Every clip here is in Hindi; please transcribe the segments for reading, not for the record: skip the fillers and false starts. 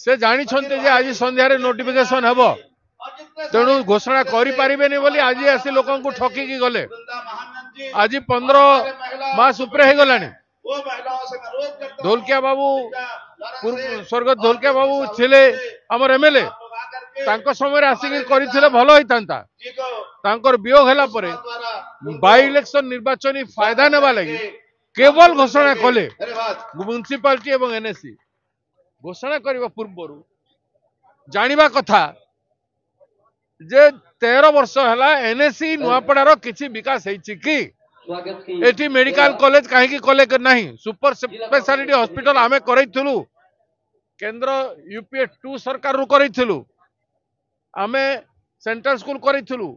से जानी आज संध्यारे नोटिफिकेशन हेबो तेणु घोषणा करि परिबेनी बोली आज आसी लोक ठकी गले। आज 15 मास उपरे हो गलानी। धोलकिया बाबू स्वर्गत धोलकिया बाबू थिले हमर एमएलए तांको समय आसिक करथिले भलो होइतांता। तांकर वियोग हैला परे बाई इलेक्शन निर्वाचन फायदा नेबा लगी केवल घोषणा कले म्युनिसिपालिटी एवं एनएससी घोषणा करबा पूर्व जानिबा कथा जे 13 वर्ष हैला एनएससी नुआपड़ार किछि विकास हेछि कि एटी मेडिकल कॉलेज कहीं कले नहीं सुपर स्पेशलिटी हॉस्पिटल आमे करैथिलु केंद्र यूपीए 2 सरकार रु करैथिलु आमे सेंट्रल स्कूल करैथिलु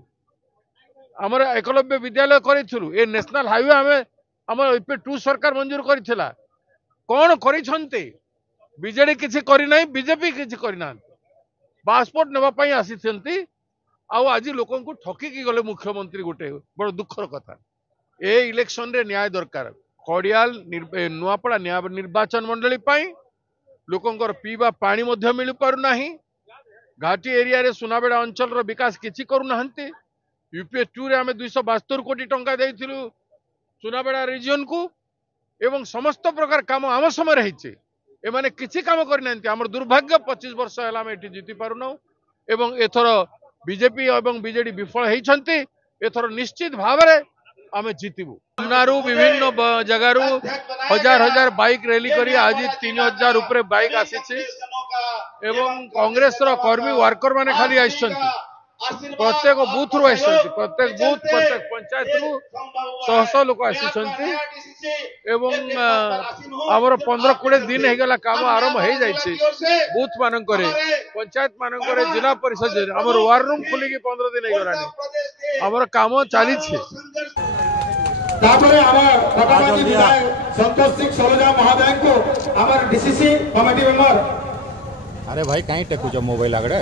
हमर एकलव्य विद्यालय करैथिलु ए नेशनल हाईवे आमे हमर यूपीए 2 सरकार मंजूर करिथिला कोन करिसंते बीजेडी किछि करि नाही बीजेपी किछि करि ना पासपोर्ट नेबा पई आसीथंती आउ आज लोकन को ठकी की गले मुख्यमंत्री गोटे बड़ दुखर कथा। ए इलेक्शन रे न्याय दरकार कड़ियाल नुआपड़ा निर्वाचन मंडली पाई लोकंकर पीवा पानी मध्य मिल पारु नाही। घाटी एरिया रे सुनाबेड़ा अंचल रो विकास किछि करू नाहंती। यूपीए 2 रे हमें 272 कोटी टंका देइथिलु सुनाबेड़ा रीजन को एवं समस्त प्रकार काम आम समय रहिছে ए माने किछि काम करि नाहंती। हमर दुर्भाग्य 25 वर्ष हला हम एठी जीति पारु न एवं एथर बीजेपी एवं बीजेडी विफल होइछंती। एथर निश्चित भावरे आमे जीतबू। नारू विभिन्न जगारू हजार हजार बाइक रैली करी आज 3000 ऊपर बाइक आसी एवं कांग्रेस रो कर्मी वर्कर माने खाली आइछंती प्रत्येक बूथ रु आइछंती प्रत्येक बूथ प्रत्येक पंचायत रु 100 लोक आइछंती एवं हमर 15-20 दिन हे गला काम आरंभ हे जाइछे। बूथ मानन करे पंचायत मानन करे जिला परिषद हमर वार रूम खुली के 15 दिन हे गलानी हमर काम चाली छे। तापरे हमार प्रभारी विधायक संतोष सिंह सरोजा महोदय को हमार डीसीसी कमिटी मेंबर। अरे भाई कहीं टेकुछ मोबाइल आगड़े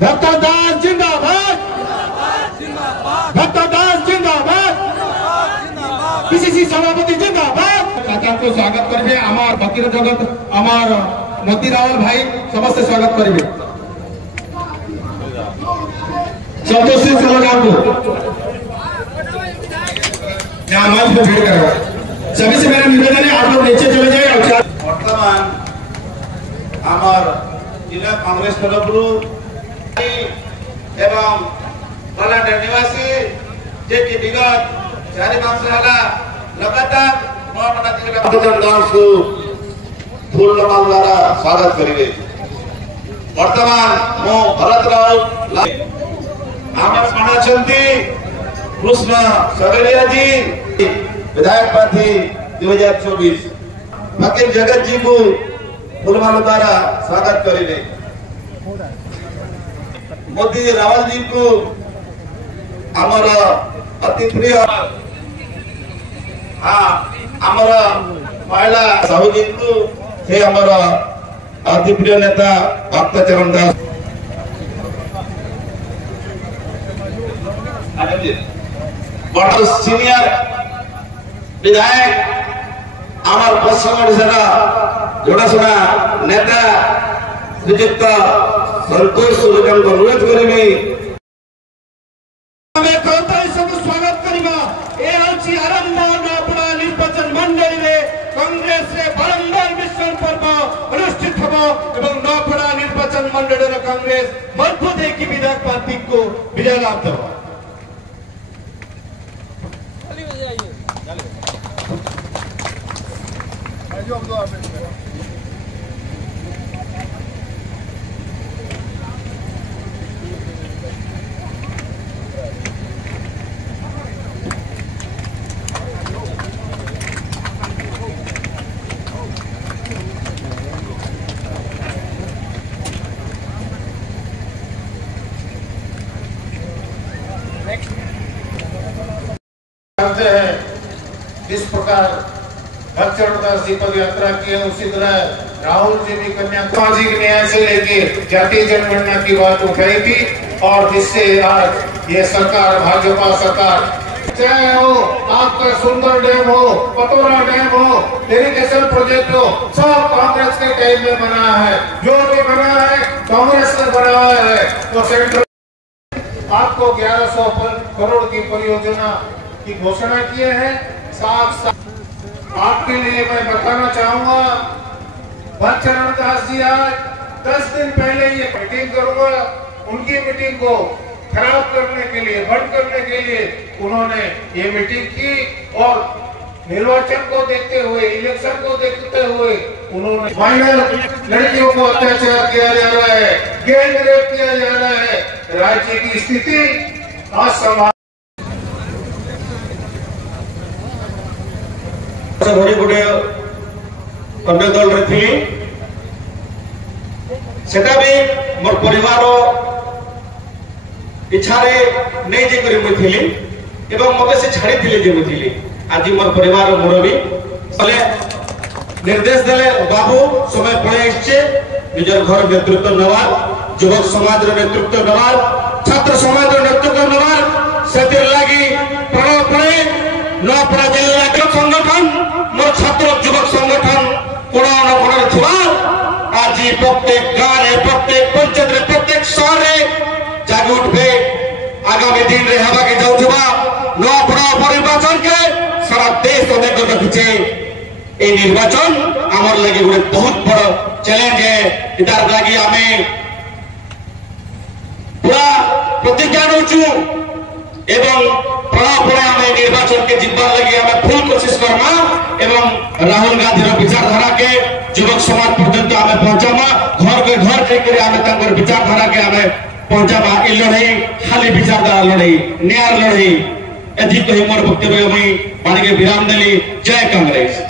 डॉक्टर दास जिंदाबाद डॉक्टर दास जिंदाबाद डीसीसी सभापति जिंदाबाद। काका को स्वागत करबे हमार फकीर जगत हमार मोती रावल भाई समस्त स्वागत करबे। संतोष सिंह सरोजा को यहाँ मंच पे भीड़ करो। सभी से मेरा निवेदन है आप लोग नीचे चले जाए। वर्तमान आमर जिला कांग्रेस तरफ एवं पलाट निवासी जे कि विगत 4 मास हला लगातार गांव को फूल माल द्वारा स्वागत करिवे। वर्तमान मो भरत राव आमर मानचंती कृष्ण सवेलिया जी विधायक प्रार्थी 2024 फकीर जगत जी को फूलमाला द्वारा स्वागत करेंगे। मोदी रावल जी को आमर अति प्रिय आमर महिला साहू जी को से आमर अति प्रिय नेता भक्तचरण दास बड़ सीनियर विधायक आमर पश्चिम ओडिशा जनाशुना नेता श्रीजुक्त संतोष सरोजा को अनुरोध करेंगे स्वागत करबा। ए अछि आरंभ नुआपड़ा निर्वाचन मंडली रे कांग्रेस रे बारंबार मिश्रण पर्व अनुष्ठित हबो एवं नुआपड़ा निर्वाचन मंडली रे कांग्रेस मजबूत है कि विधायक पार्टी को विजय लाभ देबो। जानते हैं जिस प्रकार भक्तचरण दास जी पद यात्रा की है उसी तरह राहुल जी भी सामाजिक न्याय से लेके जातीय जनगणना की बात उठाई थी और जिससे आज ये सरकार भाजपा सरकार चाहे हो आपका सुंदर डैम हो, पतोरा डैम हो, इरिगेशन प्रोजेक्ट हो, सब कांग्रेस के टाइम में बना है। जो भी बना है कांग्रेस ने बनाया है। तो सेंट्रल आपको 1100 करोड़ की परियोजना की घोषणा किए हैं। साफ आपके लिए मैं बताना चाहूंगा, चरण दास जी आज 10 दिन पहले ये मीटिंग करूंगा, उनकी मीटिंग को खराब करने के लिए, बंद करने के लिए उन्होंने ये मीटिंग की और निर्वाचन को देखते हुए, इलेक्शन को देखते हुए उन्होंने माइनर लड़कियों को अत्याचार किया जा रहा है, गैंग रेप किया जा रहा है। राज्य की स्थिति असंभाल गोटे अन्य दल रे थी सेटा भी मोर परिवार इच्छा नहीं जे करी मुई थिली एवं मते से छाड़ी थिले जे मुई थिली। आज मोर परिवार मुरबी बोले निर्देश देले बाबू समय पड़े इससे निजर घर नेतृत्व नवार, युवक समाज रो नेतृत्व नवार, छात्र समाज रो नेतृत्व नवार। सेतिर लागी प्राण पड़े न पड़ा जिला संगठन मोर छात्र युवक संगठन कोण कोण थिबा आज प्रत्येक गाँव रे, प्रत्येक पंचायत रे, प्रत्येक शहर रे जाग उठबे। आगामी दिन रे हवा के जाउथबा नपड़ा निर्वाचन के सारा देश अनेक रखिछे। ए निर्वाचन हमर लगे गोटे बहुत बड़ चैलेंज है। इधर लगी आमे पूरा प्रतिज्ञा नउछु एवं पड़ा हमें निर्वाचन के जितबार लगी हमें फुल कोशिश करना एवं राहुल गांधी रो विचारधारा के युवक समाज पर्यंत हमें पहुंचामा, घर के घर जाकर हमें तंगर विचारधारा के हमें पहुंचामा। ई लड़ाई खाली विचारधारा लड़ाई, न्याय लड़ाई। एथि कही मोर वक्तव्य मुई पानी के विराम देली। जय कांग्रेस।